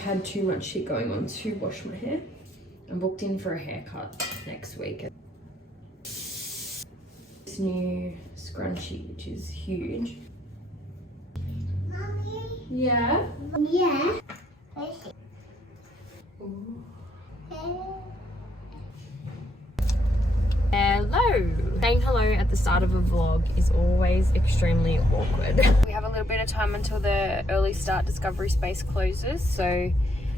Had too much shit going on to wash my hair. I'm booked in for a haircut next week. This new scrunchie, which is huge. Mommy? Yeah? Yeah. Hello! Saying hello at the start of a vlog is always extremely awkward. We have a little bit of time until the early start discovery space closes, so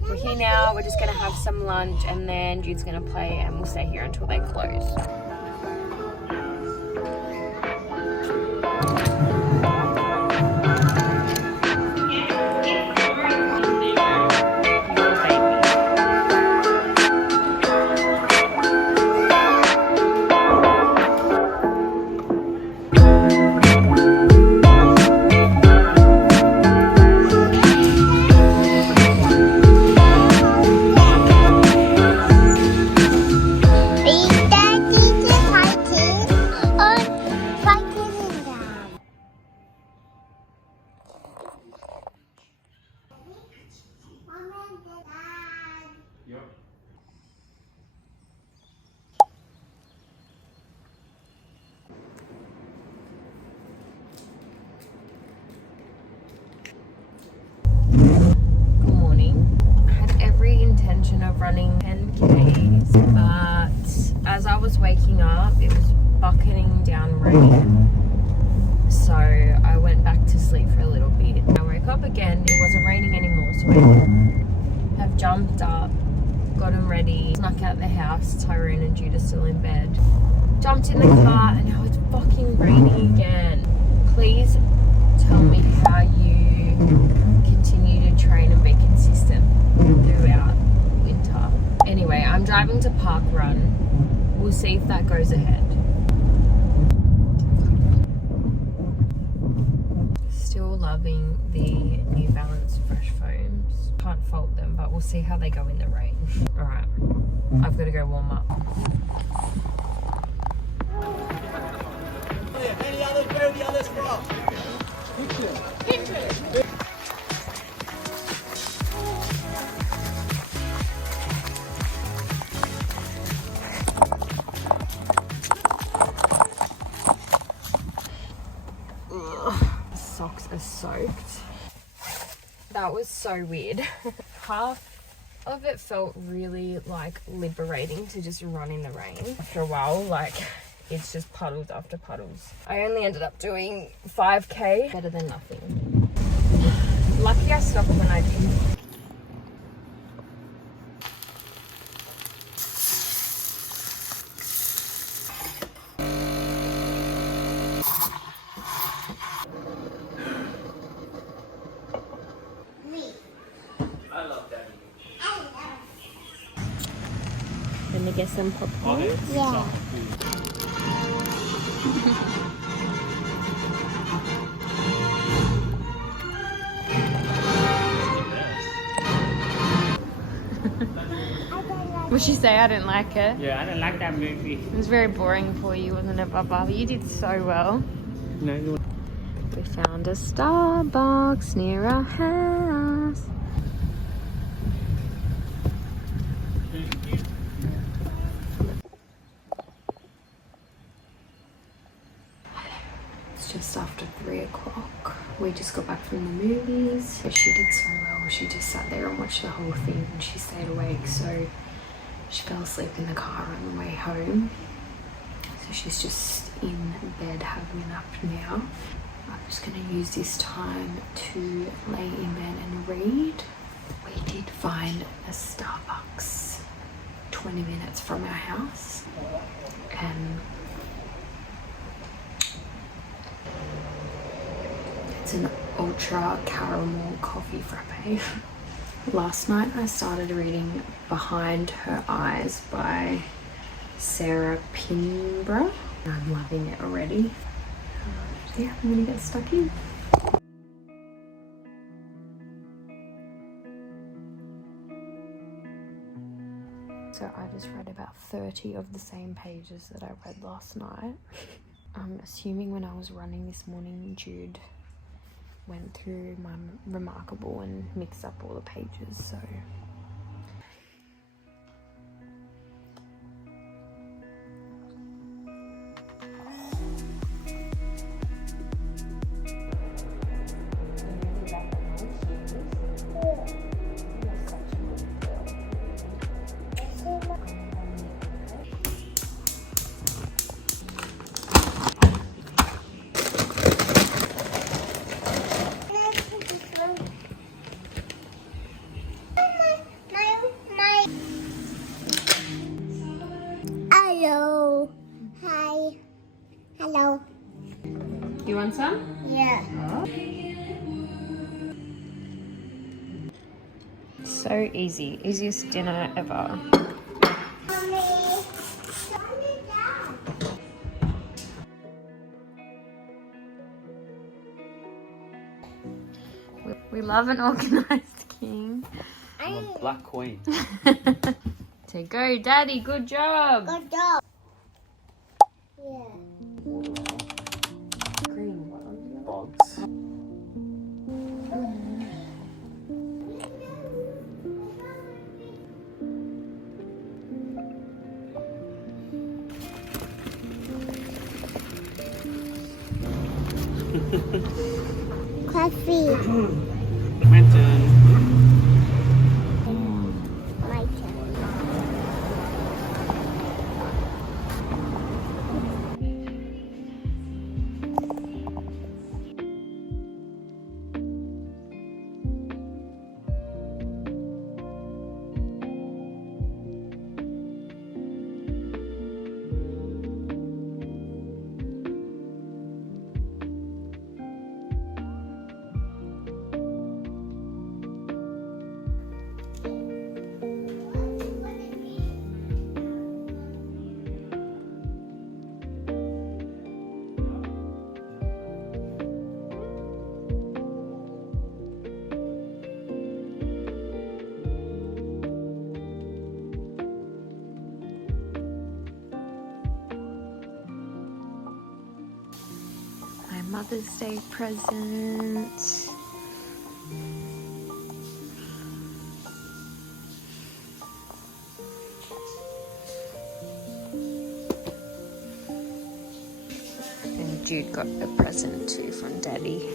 we're here now. We're just gonna have some lunch and then Jude's gonna play and we'll stay here until they close. Of running 10Ks, but as I was waking up it was bucketing down rain, so I went back to sleep for a little bit. I woke up again, it wasn't raining anymore, so I have jumped up, got them ready, snuck out the house. Tyrone and Jude are still in bed, jumped in the car, and now it's fucking raining again. Please tell me how you continue to train and be consistent throughout winter. Anyway, I'm driving to Park Run. We'll see if that goes ahead. Still loving the New Balance Fresh Foams. Can't fault them, but we'll see how they go in the rain. Alright, I've got to go warm up. Any others? Where are the others from? Picture. Socks are soaked. That was so weird. Half of it felt really like liberating to just run in the rain. After a while, like it's just puddles after puddles. I only ended up doing 5K, better than nothing. Lucky I stopped when I did. Let me get some popcorn. Yeah. What'd she say? I didn't like it. Yeah, I didn't like that movie. It was very boring for you, wasn't it, Baba? You did so well. No, you We found a Starbucks near our house. It's just after 3 o'clock. We just got back from the movies. She did so well. She just sat there and watched the whole thing and she stayed awake, so she fell asleep in the car on the way home. So she's just in bed having a nap now. I'm just going to use this time to lay in bed and read. We did find a Starbucks 20 minutes from our house, and it's an ultra caramel coffee frappe. Last night I started reading Behind Her Eyes by Sarah Pinborough. I'm loving it already. Yeah, I'm gonna get stuck in. So I just read about 30 of the same pages that I read last night. I'm assuming when I was running this morning, Jude went through my Remarkable and mixed up all the pages, so. Hello. Hi. Hello. You want some? Yeah. So easy. Easiest dinner ever. Mommy. We love an organized king. I'm a black queen. So go, Daddy. Good job. Good job. Yeah. Green one. Bogs. Coffee. My turn. My turn. My Mother's Day present. And Jude got a present too from Daddy.